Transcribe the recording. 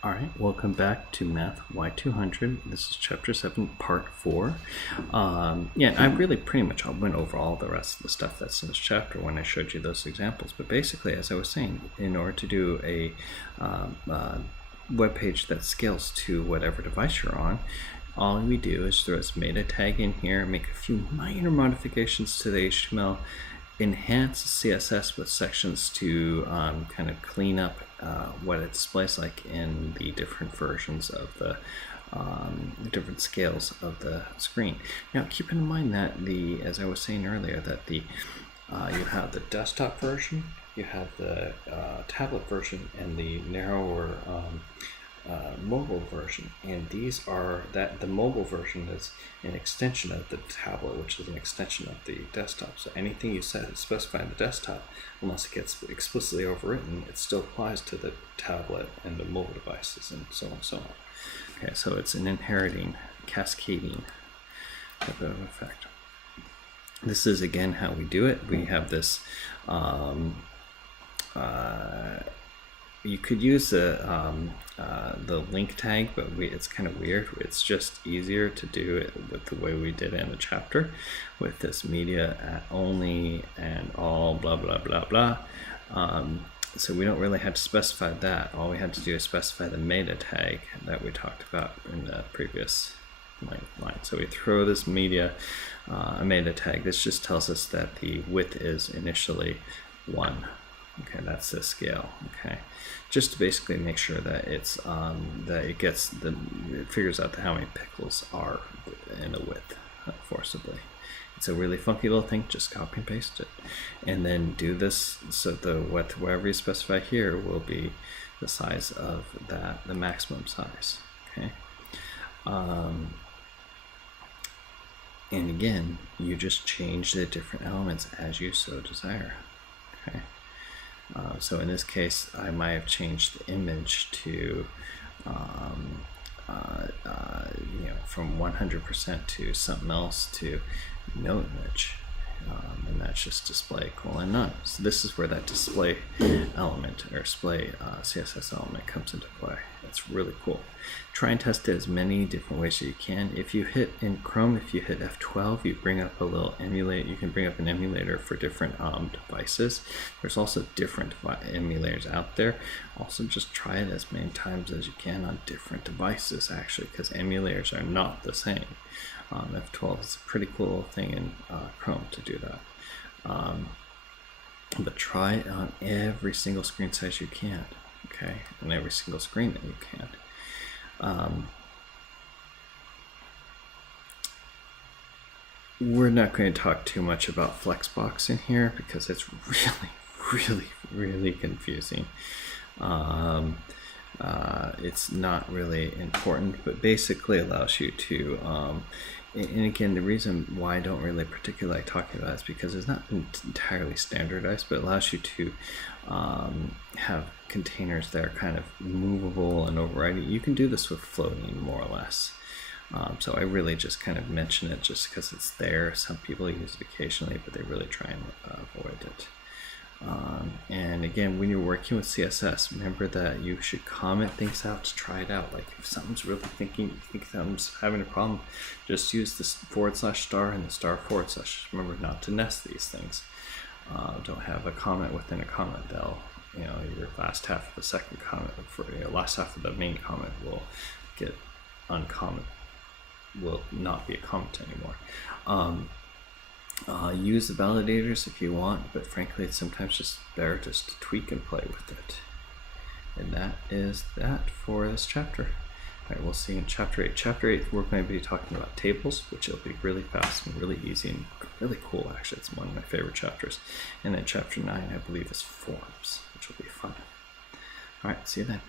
All right, welcome back to Math Y200. This is Chapter 7, Part 4. Yeah, I really pretty much went over all the rest of the stuff that's in this chapter when I showed you those examples. But basically, as I was saying, in order to do a web page that scales to whatever device you're on, all we do is throw this meta tag in here, make a few minor modifications to the HTML, enhance CSS with sections to kind of clean up what it displays like in the different versions of the different scales of the screen. Now keep in mind that as I was saying earlier, that you have the desktop version, you have the tablet version, and the narrower mobile version, and these are the mobile version is an extension of the tablet, which is an extension of the desktop. So anything you specify in the desktop, unless it gets explicitly overwritten, it still applies to the tablet and the mobile devices, and so on and so on. Okay, so it's an inheriting, cascading type of effect. This is again how we do it. We have this you could use the link tag, but it's kind of weird. It's just easier to do it with the way we did it in the chapter, with this media at only and all blah blah blah blah. So we don't really have to specify that. All we had to do is specify the meta tag that we talked about in the previous line. So we throw this media a meta tag. This just tells us that the width is initially 1. Okay, that's the scale. Okay, just to basically make sure that it's that it figures out how many pixels are in the width forcibly. It's a really funky little thing. Just copy and paste it, and then do this so the width, whatever you specify here, will be the size of the maximum size. Okay, and again, you just change the different elements as you so desire. Okay. So in this case, I might have changed the image to, from 100% to something else to no image, and that's just display : none. So this is where that display element or display CSS element comes into play. That's really cool. Try and test it as many different ways as you can. If you hit in Chrome, if you hit F12, you bring up a little emulator. You can bring up an emulator for different devices. There's also different emulators out there. Also, just try it as many times as you can on different devices, actually, because emulators are not the same. F12 is a pretty cool thing in Chrome to do that. But try it on every single screen size you can. Okay, on every single screen that you can. We're not going to talk too much about FLEXBOX in here because it's really confusing. It's not really important, but basically allows you to and again, the reason why I don't really particularly like talking about it is because it's not entirely standardized, but it allows you to have containers that are kind of movable and overriding. You can do this with floating, more or less. So I really just kind of mention it just because it's there. Some people use it occasionally, but they really try and avoid it. And again, when you're working with CSS, remember that you should comment things out to try it out. Like if something's really you think something's having a problem, just use this / star and the star /. Remember not to nest these things. Don't have a comment within a comment. They'll, your last half of the second comment, last half of the main comment will get uncomment, will not be a comment anymore. Use the validators if you want, but frankly it's sometimes just better just to tweak and play with it. And that is that for this chapter. Alright, we'll see you in Chapter 8. Chapter 8, we're going to be talking about tables, which will be really fast and really easy and really cool. Actually, it's one of my favorite chapters. And then Chapter 9, I believe, is forms, which will be fun. Alright, see you then.